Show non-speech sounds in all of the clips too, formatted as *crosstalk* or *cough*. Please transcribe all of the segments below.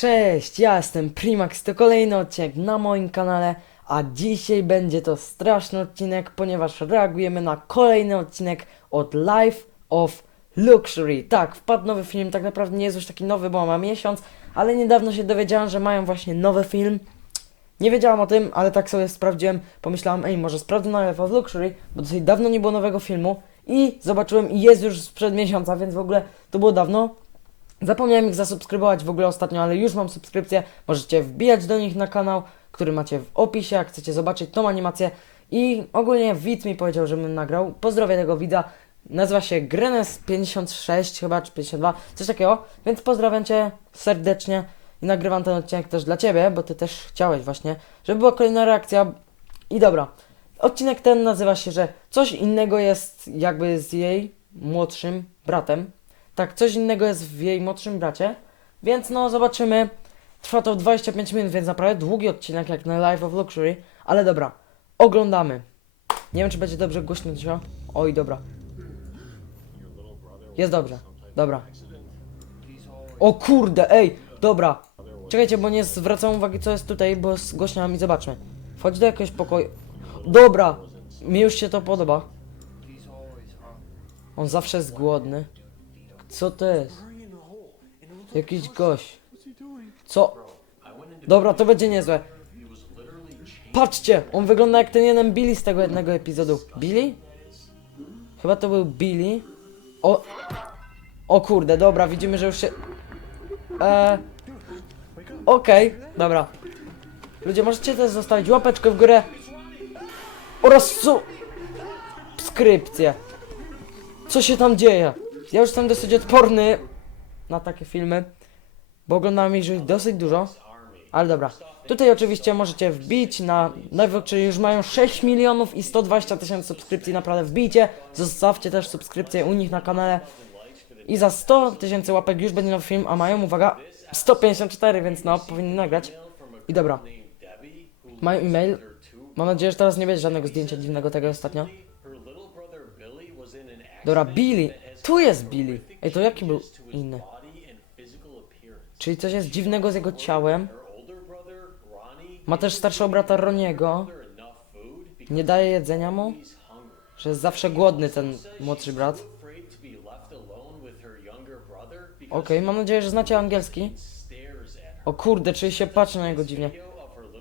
Cześć, ja jestem Primax, to kolejny odcinek na moim kanale, a dzisiaj będzie to straszny odcinek, ponieważ reagujemy na kolejny odcinek od Life of Luxury. Tak, wpadł nowy film, tak naprawdę nie jest już taki nowy, bo ma miesiąc, ale niedawno się dowiedziałem, że mają właśnie nowy film. Nie wiedziałam o tym, ale tak sobie sprawdziłem, pomyślałam, ej, może sprawdzę na Life of Luxury, bo dosyć dawno nie było nowego filmu i zobaczyłem i jest już sprzed miesiąca, więc w ogóle to było dawno. Zapomniałem ich zasubskrybować w ogóle ostatnio, ale już mam subskrypcję. Możecie wbijać do nich na kanał, który macie w opisie, jak chcecie zobaczyć tą animację. I ogólnie widz mi powiedział, żebym nagrał. Pozdrowię tego widza. Nazywa się Grenes56 chyba, czy 52, coś takiego. Więc pozdrawiam Cię serdecznie i nagrywam ten odcinek też dla Ciebie, bo Ty też chciałeś właśnie, żeby była kolejna reakcja. I dobra, odcinek ten nazywa się, że coś innego jest jakby z jej młodszym bratem. Tak, coś innego jest w jej młodszym bracie. Więc no, zobaczymy. Trwa to 25 minut, więc naprawdę długi odcinek jak na Life of Luxury. Ale dobra, oglądamy. Nie wiem, czy będzie dobrze głośno dzisiaj. Oj, dobra. Jest dobrze. Dobra. O kurde, ej, dobra. Czekajcie, bo nie zwracam uwagi, co jest tutaj, bo zgłośniałam i zobaczmy. Wchodź do jakiegoś pokoju. Dobra, mi już się to podoba. On zawsze jest głodny. Co to jest? Jakiś gość. Co? Dobra, to będzie niezłe. Patrzcie, on wygląda jak ten jeden Billy z tego jednego epizodu. Billy? Chyba to był Billy. O. O kurde, dobra, widzimy, że już się. Eee. Okej, dobra. Ludzie, możecie też zostawić łapeczkę w górę. Oraz su... Skrypcję. Co się tam dzieje? Ja już jestem dosyć odporny na takie filmy, bo oglądałem ich już dosyć dużo. Ale dobra. Tutaj oczywiście możecie wbić na Live, czyli już mają 6 milionów i 120 tysięcy subskrypcji, naprawdę wbijcie. Zostawcie też subskrypcję u nich na kanale. I za 100 tysięcy łapek już będzie nowy film, a mają, uwaga, 154, więc no, powinni nagrać. I dobra. Mają e-mail. Mam nadzieję, że teraz nie będzie żadnego zdjęcia dziwnego tego ostatnio. Dobra, Billy. Tu jest Billy. Ej, to jaki był inny? Czyli coś jest dziwnego z jego ciałem. Ma też starszego brata Roniego. Nie daje jedzenia mu. Że jest zawsze głodny ten młodszy brat. Okej, mam nadzieję, że znacie angielski. O kurde, czyli się patrzy na niego dziwnie.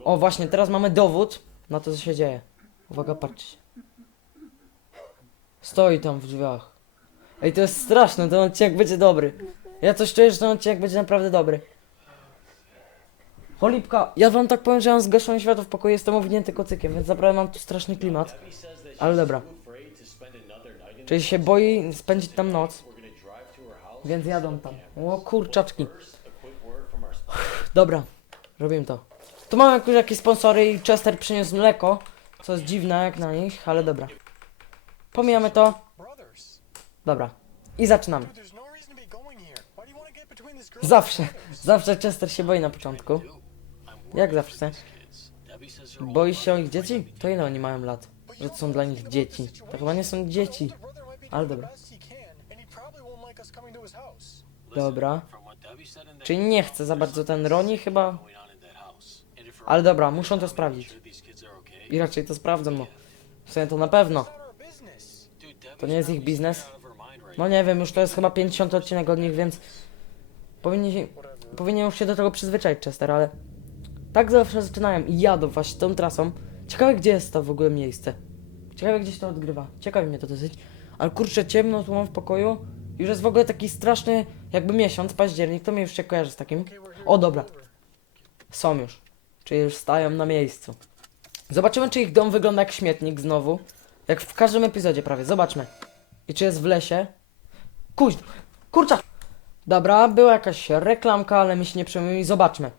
O, właśnie, teraz mamy dowód na to, co się dzieje. Uwaga, patrzcie. Stoi tam w drzwiach. Ej, to jest straszne, ten odcinek będzie dobry. Ja coś czuję, że ten odcinek będzie naprawdę dobry. Cholipka, ja wam tak powiem, że ja mam zgaszone światło w pokoju, jestem owinięty kocykiem, więc naprawdę mam tu straszny klimat. Ale dobra. Czyli się boi spędzić tam noc. Więc jadą tam. O kurczaczki. Dobra, robimy to. Tu mamy jakieś, jakieś sponsory i Chester przyniósł mleko, co jest dziwne jak na nich, ale dobra. Pomijamy to. Dobra. I zaczynamy. Zawsze, zawsze Chester się boi na początku. Jak zawsze. Boisz się ich dzieci? To ile oni mają lat? Że to są dla nich dzieci. To chyba nie są dzieci. Ale dobra. Dobra. Czyli nie chce za bardzo ten Roni chyba. Ale dobra, muszą to sprawdzić. I raczej to sprawdzą, no. W sumie to na pewno. To nie jest ich biznes. No nie wiem, już to jest chyba 50 odcinek od nich, więc powinien, się, powinien już się do tego przyzwyczaić Chester, ale tak zawsze zaczynają i jadą właśnie tą trasą. Ciekawe gdzie jest to w ogóle miejsce. Ciekawe gdzieś to odgrywa. Ciekawi mnie to dosyć. Ale kurczę, ciemno tu mam w pokoju. Już jest w ogóle taki straszny jakby miesiąc, październik, to mi już się kojarzy z takim. O dobra, są już. Czyli już stają na miejscu. Zobaczymy czy ich dom wygląda jak śmietnik znowu. Jak w każdym epizodzie prawie, zobaczmy. I czy jest w lesie? Kuź, kurczak! Dobra, była jakaś reklamka, ale mi się nie przejmuje i zobaczmy.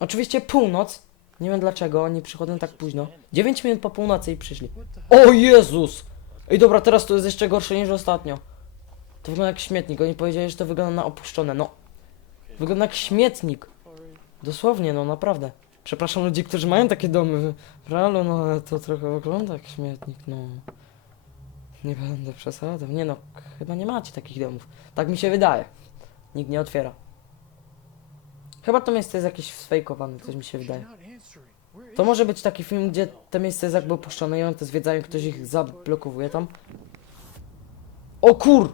Oczywiście północ. Nie wiem dlaczego, oni przychodzą tak późno. 9 minut po północy i przyszli. O Jezus! Ej dobra, teraz to jest jeszcze gorsze niż ostatnio. To wygląda jak śmietnik. Oni powiedzieli, że to wygląda na opuszczone. No. Wygląda jak śmietnik. Dosłownie, no naprawdę. Przepraszam ludzi, którzy mają takie domy realu, no ale to trochę wygląda jak śmietnik, no. Nie będę przesadzał. Nie no, chyba nie macie takich domów. Tak mi się wydaje. Nikt nie otwiera. Chyba to miejsce jest jakieś sfejkowane, coś mi się wydaje. To może być taki film, gdzie to miejsce jest jakby opuszczone i oni to zwiedzają, ktoś ich zablokowuje tam. O kur!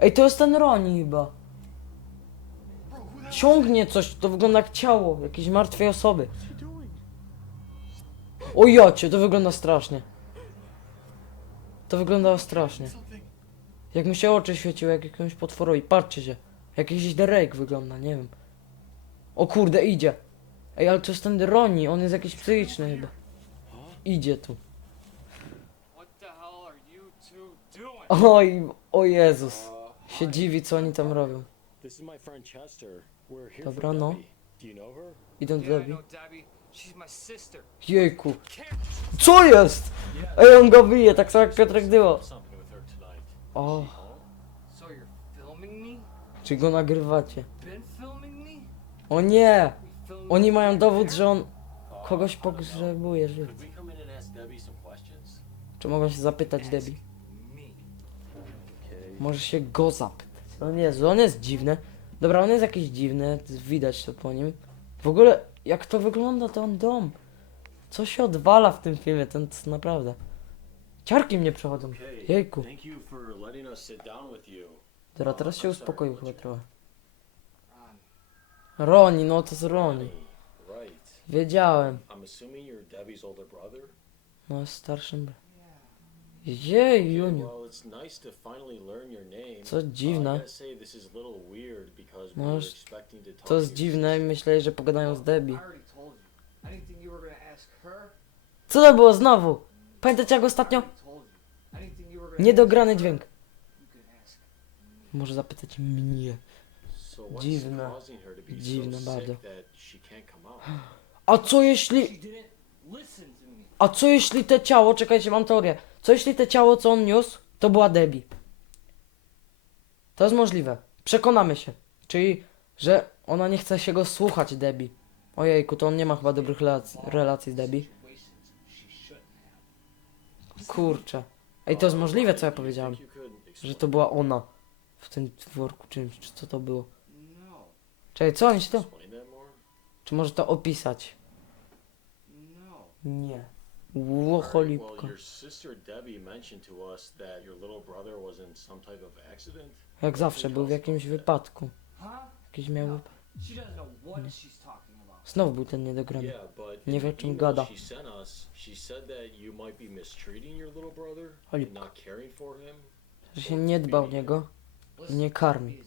Ej, to jest ten Roni chyba. Ciągnie coś, to wygląda jak ciało jakiejś martwej osoby. O jocie, to wygląda strasznie. To wyglądało strasznie. Jak mi się oczy świeciły, jak jakiemuś potworowi. Patrzcie się. Jak jakiś Drake wygląda, nie wiem. O kurde, idzie. Ej, ale to jest ten Roni, on jest jakiś psychiczny chyba. Idzie tu. Oj, o Jezus. Się dziwi, co oni tam robią. Dobra, no. Debbie. Do Debbie. Know Debbie. She's my sister. Jejku. Co jest? Ej, on go bije, tak samo jak Piotrek Dyło. Something with her tonight. O, So you're filming me? czy go nagrywacie? Been filming me? O nie! Oni mają dowód, że on kogoś pogrzebuje in and ask Debbie some questions? Czy mogę się zapytać Debbie? Może się go zapytać. On jest, on jest dziwny. Dobra, on jest jakiś dziwny, widać to po nim. W ogóle, jak to wygląda ten dom? Co się odwala w tym filmie, ten to naprawdę. Ciarki mnie przechodzą. Jejku. Dobra, teraz się uspokoił chyba trochę. Ron. Roni, no to z Roni. Wiedziałem. No, starszym. Jej, Juniu. Co Uh, dziwne. No, to jest dziwne i myślę, że pogadają z Debbie. Co to było znowu? Pamiętacie jak ostatnio? Niedograny dźwięk. Może zapytać mnie. Dziwne. Dziwne bardzo. A co jeśli... A co jeśli te ciało, czekajcie, mam teorię. Co jeśli te ciało, co on niósł, to była Debbie? To jest możliwe. Przekonamy się. Czyli, że ona nie chce się go słuchać, Debbie. Ojejku, to on nie ma chyba dobrych relac- relacji z Debbie. Kurczę. Ej, to jest możliwe, co ja powiedziałem. Że to była ona. W tym worku czymś, czy co to było. Czekaj, co oni się to... Czy może to opisać? Nie. Accident. Jak zawsze, był w jakimś wypadku. Jakiś miał... No. Talking about. Znowu był ten niedograny. Nie wie, o czym gada. Him. Że się nie dba o niego. Listen, Nie karmi.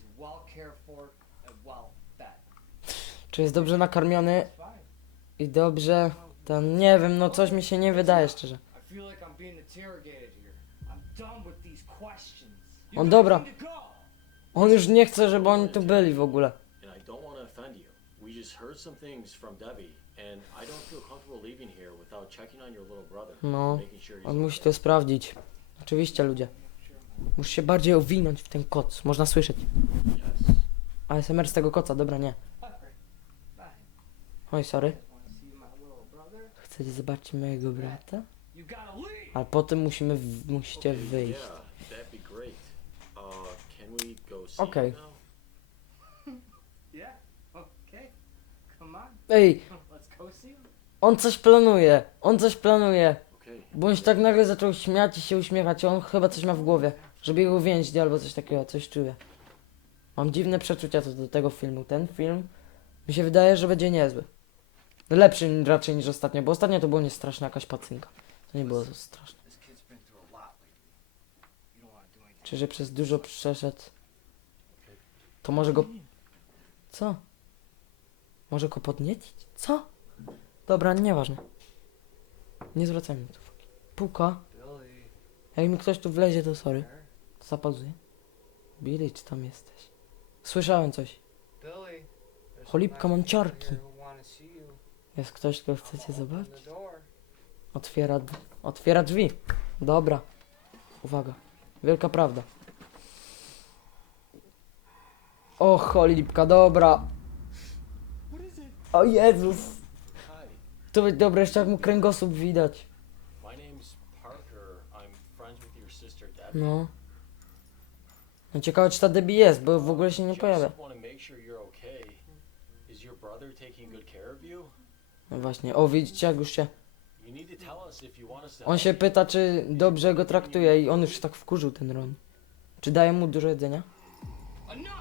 Czy jest dobrze nakarmiony i dobrze... Ten, nie wiem, no coś mi się nie wydaje szczerze. Guys dobra. to. On już nie chce, żeby oni tu byli w ogóle. To. No, on musi to sprawdzić. Oczywiście, ludzie. Musi się bardziej owinąć w ten koc. Można słyszeć. ASMR z tego koca, dobra, nie. Oj, sorry. Chcecie zobaczyć mojego brata? Ale potem musimy, w, musicie wyjść. Uh, *laughs* on. Ej, on coś planuje. On coś planuje. Się tak nagle zaczął śmiać i się uśmiechać. On chyba coś ma w głowie. Żeby go uwięzić albo coś takiego, coś czuję. Mam dziwne przeczucia co do tego filmu. Ten film mi się wydaje, że będzie niezły. Lepszy raczej niż ostatnio, bo ostatnio to było niestraszna jakaś pacynka. To nie było straszne. Czy że przez dużo przeszedł. To może go... Co? Może go podniecić? Co? Dobra, nieważne. Nie zwracajmy to uwagi. Puka. Jak mi ktoś tu wlezie, to sorry. To zapauzuję. Billy, czy tam jesteś? Słyszałem coś. Cholipka, some Jest ktoś, kto chcecie zobaczyć? Otwiera, otwiera drzwi. Dobra. Uwaga. Wielka prawda. O, cholipka, dobra. O Jezus. To będzie dobre, jeszcze jak mu kręgosłup widać. No. No ciekawe, czy ta Debbie jest, bo w ogóle się nie pojawia. No właśnie, o widzicie jak już się... On się pyta czy dobrze go traktuje i on już się tak wkurzył ten Ron. Czy daje mu dużo jedzenia?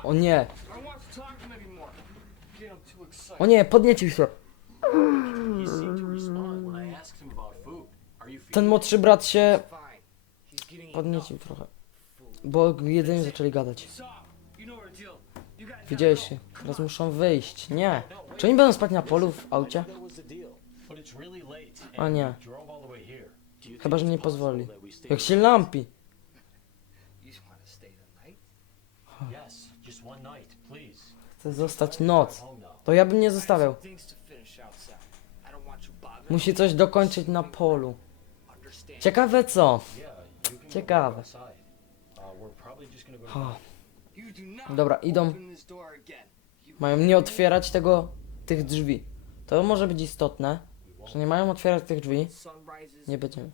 O nie, o nie, podniecił się. Ten młodszy brat się podniecił trochę. Bo jedzenie zaczęli gadać. Guys Widzieliście, teraz muszą wyjść. Nie. Czy oni będą spać na polu w aucie? And nie. Chyba, że nie pozwoli. Jak się lampi. Chce zostać noc. To ja bym nie zostawiał. Musi coś dokończyć na polu. Ciekawe co? Ciekawe. Dobra, idą. Mają nie otwierać tego, tych drzwi. To może być istotne, że nie mają otwierać tych drzwi. Nie będziemy.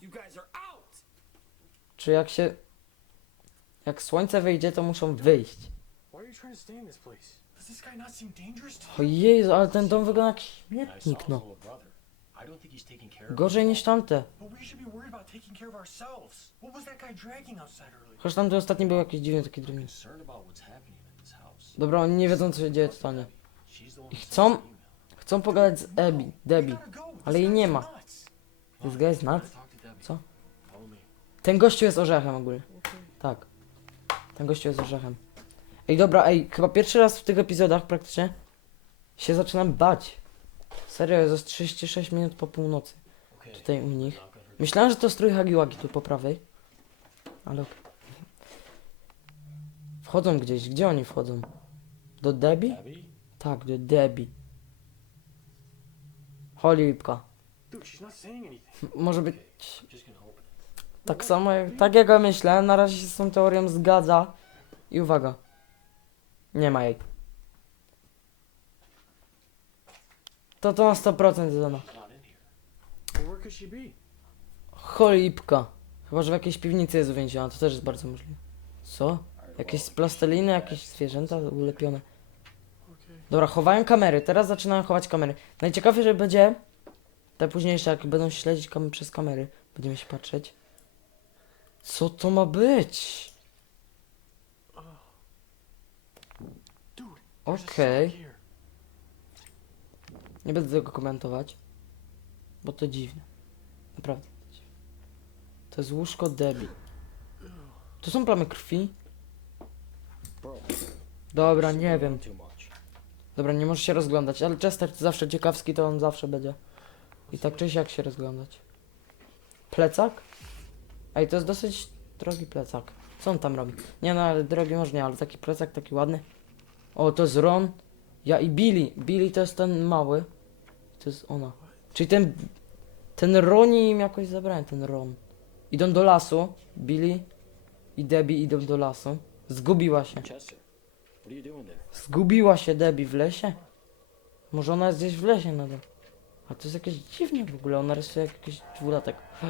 Czy jak się... Jak słońce wyjdzie, to muszą wyjść. Why are you trying to stay in this place? Does this guy not seem dangerous to you? O Jezu, ale ten dom wygląda jak śmietnik, no. Gorzej niż tamte. Chociaż tamte about what's happening in this house. Dobra, oni nie wiedzą co się dzieje totalnie. I chcą-. Chcą pogadać z Ebi. This Ale jej nie ma. This guy is nuts. Co? Ten gościu jest orzechem ogólnie. Tak. Ten gościu jest orzechem. Ej, dobra, ej, chyba pierwszy raz w tych epizodach praktycznie się zaczynam bać. Serio, jest 36 minut po północy tutaj u nich. Myślałem, że to strój Hagiwagi tu po prawej. Ale... Wchodzą gdzieś. Gdzie oni wchodzą? Do? Debbie? Tak, do Debbie. Cholipka. Dude, she's not saying anything. M- Może być I'm just gonna open it. tak samo jak, tak jak ja myślę. Na razie się z tą teorią zgadza. I uwaga. Nie ma jej. To to na 100% jest ona. She's not in here. Well, where could she be? Cholipka. Chyba, że w jakiejś piwnicy jest uwięziona. To też jest bardzo możliwe. Co? Jakieś plasteliny, jakieś zwierzęta ulepione. Dobra, chowają kamery. Teraz zaczynają chować kamery. Najciekawiej, że będzie te późniejsze, jak będą śledzić kam przez kamery. Będziemy się patrzeć. Co to ma być? Okej. Nie będę tego komentować. Bo to dziwne. Naprawdę. to jest łóżko Debbie. To są plamy krwi? Dobra, nie wiem. Dobra, nie możesz się rozglądać, ale Chester zawsze ciekawski, to on zawsze będzie. I tak czy siak się rozglądać. Plecak? Ej, to jest dosyć drogi plecak. Co on tam robi? Nie no, ale drogi może nie, ale taki plecak, taki ładny. O, to jest Ron. Ja i Billy. Billy to jest ten mały. To jest ona. Czyli ten... Ten Roni im jakoś zabrałem, ten Ron. Idą do lasu. Billy i Debbie idą do lasu. Zgubiła się. Chester, Zgubiła się Debbie w lesie? Może ona jest gdzieś w lesie nadal. A to jest jakieś dziwne w ogóle, ona rysuje jak jakiś dwulatek. *gasps*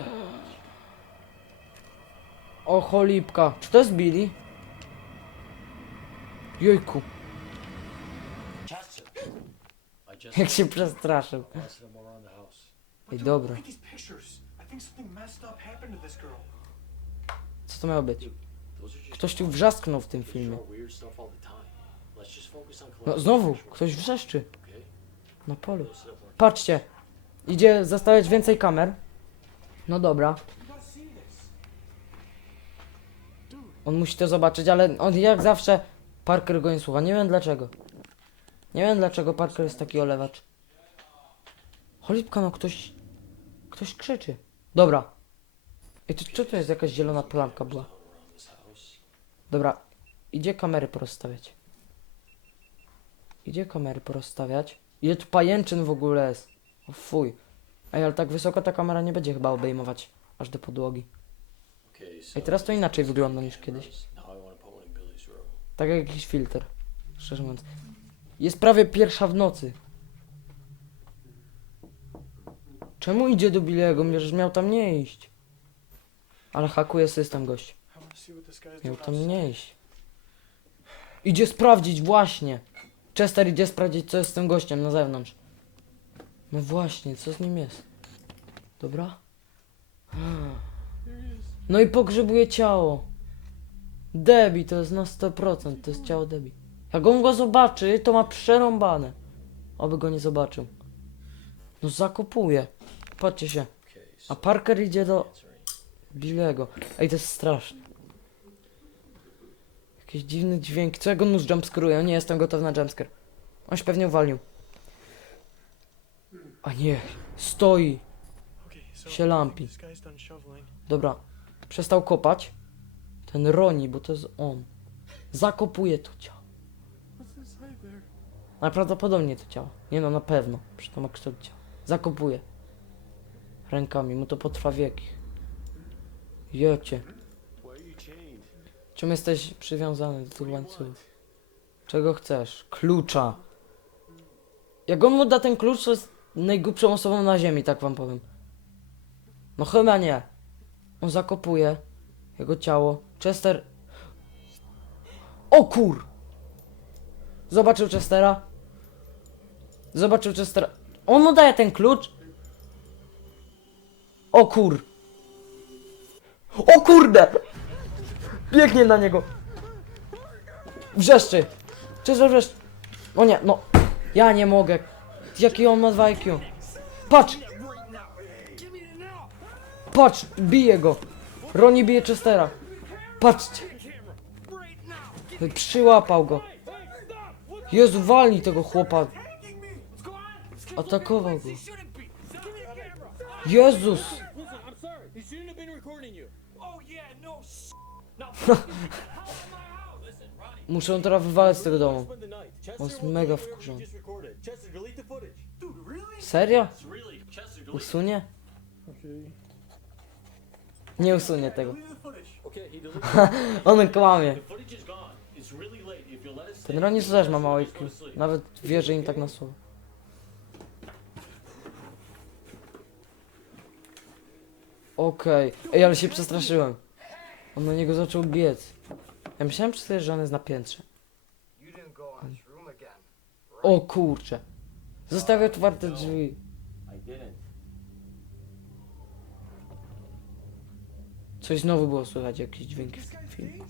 O cholipka, czy to jest Billy? Jojku, jak się przestraszył. Ej, dobra. Co to miało być? Ktoś tu wrzasknął w tym filmie. No znowu, ktoś wrzeszczy na polu. Patrzcie, idzie zastawiać więcej kamer. No dobra, On musi to zobaczyć, ale on jak zawsze Parker go nie słucha. Nie wiem dlaczego. Nie wiem dlaczego Parker jest taki olewacz. Cholipka, no ktoś... Ktoś krzyczy. Dobra. I to, czy to jest jakaś zielona plamka była? Dobra. Idzie kamery porozstawiać. Idzie kamery porozstawiać. Ile tu pajęczyn w ogóle jest? O fuj. Ej, ale tak wysoko ta kamera nie będzie chyba obejmować aż do podłogi. Ej, teraz to inaczej wygląda niż kiedyś. Tak jak jakiś filtr. Szczerze mówiąc. Jest prawie pierwsza w nocy. Czemu idzie do Billiego? Przecież miał tam nie iść. Ale hakuje system gość. Miał tam nie iść. Idzie sprawdzić właśnie. Chester idzie sprawdzić, co jest z tym gościem na zewnątrz. No właśnie, co z nim jest? Dobra? No i pogrzebuje ciało. Debi to jest na 100%, to jest ciało Debi. Jak on go zobaczy, to ma przerąbane. Oby go nie zobaczył. No zakopuje. Patrzcie się. A Parker idzie do. Billego. Ej, to jest straszne. Jakiś dziwny dźwięk. Co jego nóż jumpscaruje? Nie jestem gotowy na jumpscare. On się pewnie uwalił. A nie, stoi. Się lampi. Dobra, przestał kopać. Ten Roni, bo to jest on. Zakopuje to ciało. Najprawdopodobniej to ciało. Nie no, na pewno. Przy to ma kształt ciała. Zakopuje. Rękami, mu to potrwa wieki. Jocie. Czym jesteś przywiązany do tych łańcuchów? Czego chcesz? Klucza. Jak on mu da ten klucz, to jest najgłupszą osobą na ziemi, tak wam powiem. No chyba nie. On zakopuje jego ciało. Chester... O kur! Zobaczył Chestera. Zobaczył Chestera. On mu daje ten klucz. O kur! O kurde! Biegnie na niego. Wrzeszczy. Chester wrzeszczy. O nie, no. Ja nie mogę. Jaki on ma 2 IQ. Patrz! Patrz, bije go. Roni bije Chestera. Patrzcie. Przyłapał go. Jezu, walnij tego chłopa. Atakował go. Jezus. *laughs* Muszę teraz wywalać z tego domu. On jest mega wkurzony. Serio? Usunie? Okay. Nie usunie tego. Okay. *laughs* On kłamie. Ten Ronis też ma małe IQ. Nawet wierzy im tak na słowo. Okej. Ej, ale się przestraszyłem. On na niego zaczął biec. Ja myślałem przez chwilę, że on jest na piętrze. O kurcze. Zostawię otwarte drzwi. Coś znowu było słychać, jakieś dźwięki w guy's filmie.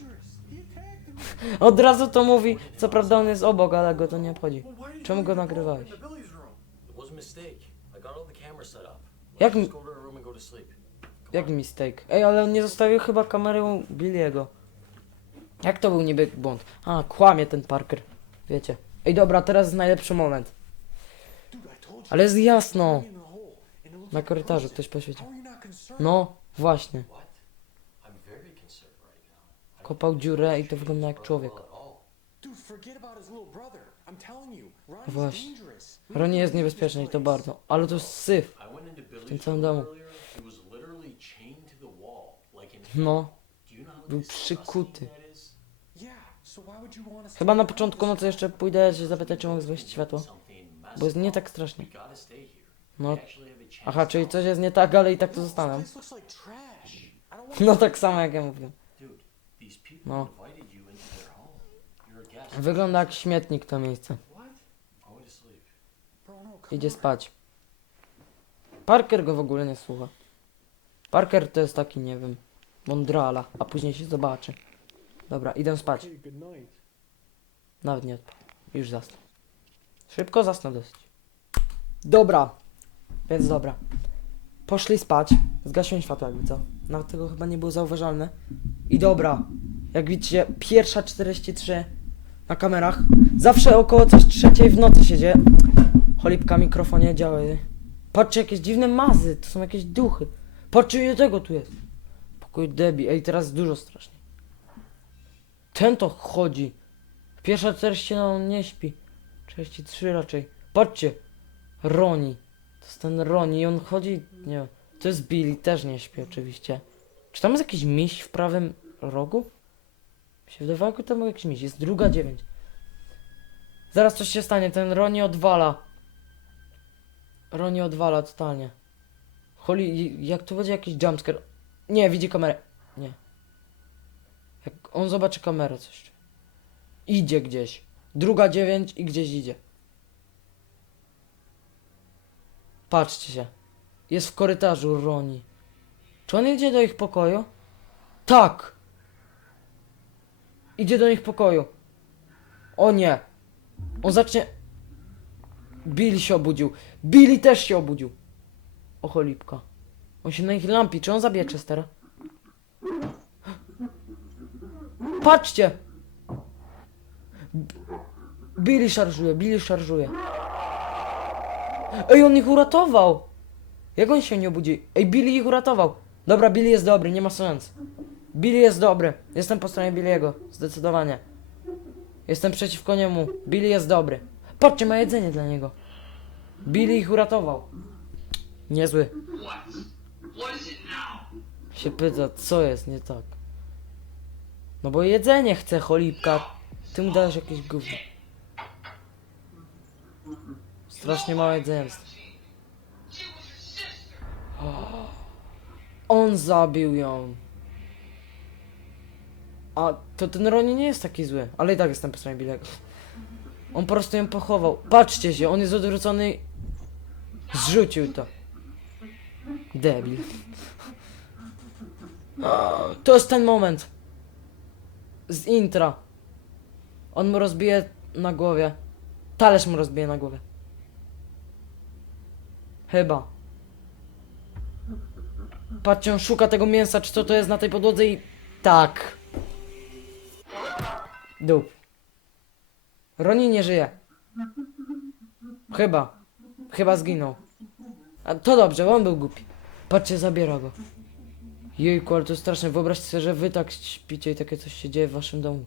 Od razu to mówi. Co prawda on jest obok, ale go to nie obchodzi. Czemu go nagrywałeś? in the Billy's room? It was a mistake. I got all the cameras set up. Let's Jak just mi- go to our room and go to sleep. Jak mistake? Ej, ale on nie zostawił chyba kamery u Billiego. Jak to był niby błąd? A, kłamie ten Parker. Wiecie. Ej, dobra, teraz jest najlepszy moment. Ale jest jasno. Na korytarzu ktoś poświecił. No, właśnie. Kopał dziurę i to wygląda jak człowiek. Właśnie. need jest niebezpieczny i to bardzo. Ale to jest syf. Billy's tym całym domu. Want us to Chyba na początku nocy jeszcze pójdę się zapytać, czy mogę zgasić światło. Bo jest nie tak strasznie. No. Aha, czyli coś jest nie tak, ale i tak tu No, zostanę. No tak samo jak ja mówię. No. Wygląda jak śmietnik to miejsce. No, Idzie spać. Parker go w ogóle nie słucha. Parker to jest taki, nie wiem, mądrala, a później się zobaczy. Dobra, idę spać. Nawet nie odpał. Już zasnął. Szybko zasnął dosyć. Dobra. Więc dobra. Poszli spać. Zgasiłem światło jakby co. Nawet tego chyba nie było zauważalne. I dobra. Jak widzicie, pierwsza 43 na kamerach. Zawsze około coś trzeciej w nocy się dzieje. Cholipka mikrofonie działają. Patrzcie, jakieś dziwne mazy. To są jakieś duchy. Patrzcie, ile tego tu jest. Pokój Debi. Ej, teraz dużo strasznie. Ten to chodzi. Pierwsza 40 no on nie śpi. 33 raczej. Patrzcie. Roni. To jest ten Roni on chodzi. Nie. To jest Billy, też nie śpi oczywiście. Czy tam jest jakiś miś w prawym rogu? Mi się wydawało, że tam jakiś miś. Jest druga dziewięć. Zaraz coś się stanie. Ten Roni odwala. Roni odwala totalnie. Holi, jak tu będzie jakiś jumpscare? Nie, widzi kamerę. Nie. Jak on zobaczy kamerę coś. Idzie gdzieś. druga dziewięć i gdzieś idzie. Patrzcie się. Jest w korytarzu Roni. Czy on idzie do ich pokoju? Tak! Idzie do ich pokoju. O nie! On zacznie... Billy się obudził. Billy też się obudził. O cholipka. On się na ich lampi. Czy on zabije Chestera? Patrzcie! Billy szarżuje, Billy szarżuje. Ej, on ich uratował! Jak on się nie obudzi? Ej, Billy ich uratował. Dobra, Billy jest dobry, nie ma sensu. Billy jest dobry. Jestem po stronie Billy'ego. Zdecydowanie. Jestem przeciwko niemu. Billy jest dobry. Patrzcie, ma jedzenie dla niego. Billy ich uratował. Niezły. Się pyta, co jest nie tak. No bo jedzenie chce cholipka. Ty mu dajesz jakieś gówno. Strasznie mało jedzenia. jest. On zabił ją. A to ten Roni nie jest taki zły, ale i tak jestem po stronie Bilego. On po prostu ją pochował. Patrzcie się, on jest odwrócony. Zrzucił to. Debil. To jest ten moment. Z intra. On mu rozbije na głowie. Talerz mu rozbije na głowie. Chyba. Patrzcie, on szuka tego mięsa, czy co to jest na tej podłodze i... Tak. Dół. Roni nie żyje. Chyba. Chyba zginął. A to dobrze, on był głupi. Patrzcie, zabiera go. Jejku, ale to jest straszne. Wyobraźcie sobie, że wy tak śpicie i takie coś się dzieje w waszym domu.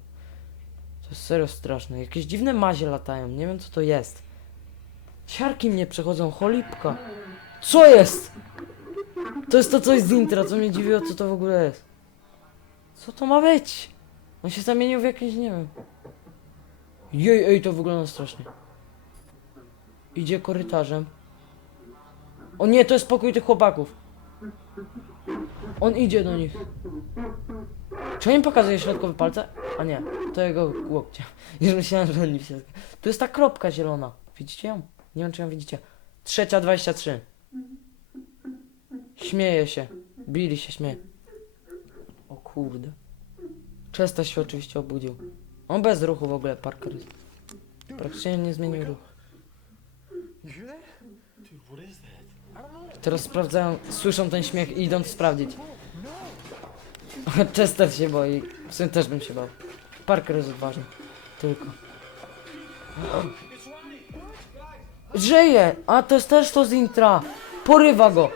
To jest serio straszne. Jakieś dziwne mazie latają. Nie wiem, co to jest. Siarki mnie przechodzą, cholipka. Co jest? To jest to coś z intra, co mnie dziwiło, co to w ogóle jest. Co to ma być? On się zamienił w jakieś, nie wiem. Jej, ej, to wygląda strasznie. Idzie korytarzem. O nie, to jest pokój tych chłopaków. On idzie do nich. Czy on im pokazuje środkowe palce? A nie, to jego łokcie. *laughs* Już myślałem, że oni się... Tu jest ta kropka zielona. Widzicie ją? Nie wiem, czy ją widzicie. Trzecia 23. Śmieje się. Billy się śmieje. O kurde. Chester się oczywiście obudził. On bez ruchu w ogóle, Parker. Praktycznie nie zmienił ruchu. Teraz sprawdzają, słyszą ten śmiech i idą sprawdzić. Chester się boi. W sumie też bym się bał. Parker jest odważny. Tylko. Żyje! A to jest też to z intra. Porywa go.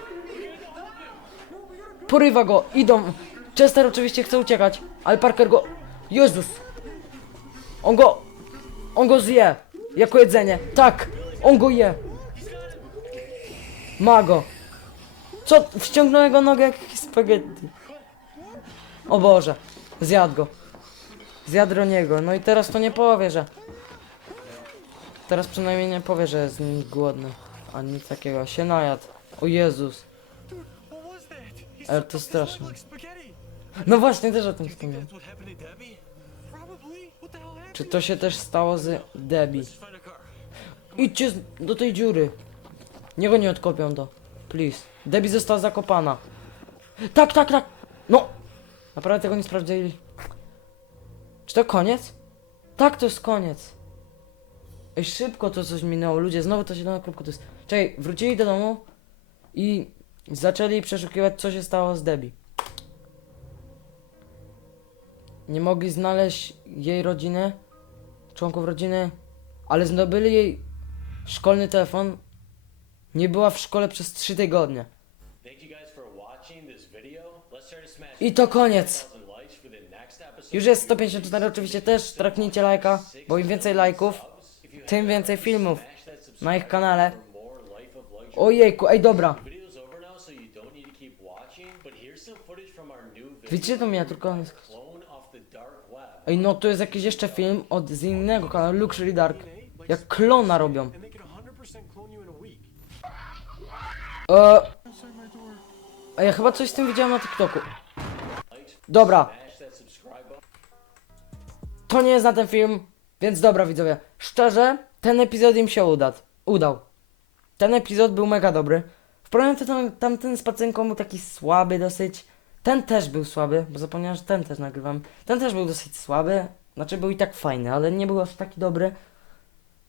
Porywa go. Idą. Chester oczywiście chce uciekać, ale Parker go... Jezus! On go... On go zje. Jako jedzenie. Tak! On go je. Ma go. Co? Wciągnął jego nogę jak spaghetti. O Boże. Zjadł go. Zjadł Roniego. No i teraz to nie powie, że... Teraz przynajmniej nie powie, że jest ni głodny. Ani nic takiego. Się najadł. O Jezus. Ale to straszne. No właśnie, też o tym wspomniałem. Czy to się też stało z Debbie? A. Idźcie do tej dziury. Niech go nie odkopią to. Please. Debbie została zakopana. Tak, tak, tak. No. Naprawdę tego nie sprawdzili. Czy to koniec? Tak, to jest koniec. Ej, szybko to coś minęło. Ludzie, znowu to się na krótko to jest. Czekaj, wrócili do domu i zaczęli przeszukiwać, co się stało z Debbie. Nie mogli znaleźć jej rodziny, członków rodziny, ale zdobyli jej szkolny telefon. Nie była w szkole przez 3 tygodnie. I to koniec. 1000 likes for the next episode. Już jest 154, oczywiście też traknijcie lajka, bo im więcej lajków, tym więcej filmów na ich kanale. Ojejku, ej dobra. Widzicie dark web. Ej, no to jest jakiś jeszcze film od z innego kanału, Luxury Dark. Jak klona robią. A ja chyba coś z tym widziałem na TikToku. Dobra, to nie jest na ten film. Więc dobra widzowie, szczerze, ten epizod im się uda, udał. Ten epizod był mega dobry. W porównaniu do tam, tamten z pacynką był taki słaby dosyć. Ten też był słaby, bo zapomniałem, że ten też nagrywam. Ten też był dosyć słaby. Znaczy był i tak fajny, ale nie był aż taki dobry.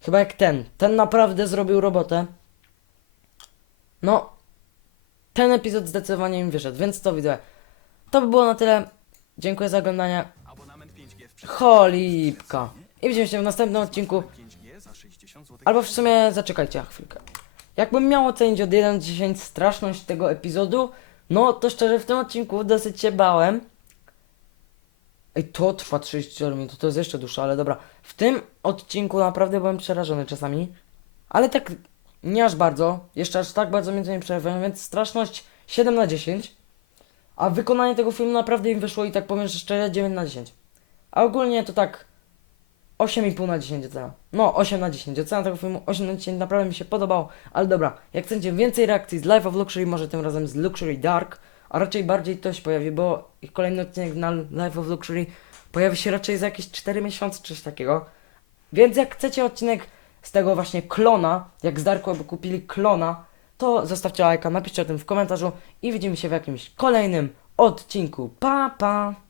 Chyba jak ten. Ten naprawdę zrobił robotę. No, ten epizod zdecydowanie im wyszedł, więc to widzę. To by było na tyle. Dziękuję za oglądanie. Cholipka. I widzimy się w następnym odcinku. Albo w sumie zaczekajcie chwilkę. Jakbym miał ocenić od 1 do 10 straszność tego epizodu, no to szczerze w tym odcinku dosyć się bałem. Ej, to trwa 34 minut, to jest jeszcze dłuższe, ale dobra. W tym odcinku naprawdę byłem przerażony czasami. Ale tak nie aż bardzo. Jeszcze aż tak bardzo mnie to nie przerażają, więc straszność 7 na 10. A wykonanie tego filmu naprawdę im wyszło i tak powiem że szczerze 9 na 10. A ogólnie to tak 8,5 na 10 ocena. No, 8 na 10. Ocena tego filmu 8 na 10 naprawdę mi się podobał. Ale dobra, jak chcecie więcej reakcji z Life of Luxury, może tym razem z Luxury Dark, a raczej bardziej to się pojawi, bo kolejny odcinek na Life of Luxury pojawi się raczej za jakieś 4 miesiące czy coś takiego. Więc jak chcecie odcinek z tego właśnie klona, jak z Darku aby kupili klona, to zostawcie lajka, napiszcie o tym w komentarzu i widzimy się w jakimś kolejnym odcinku. Pa, pa!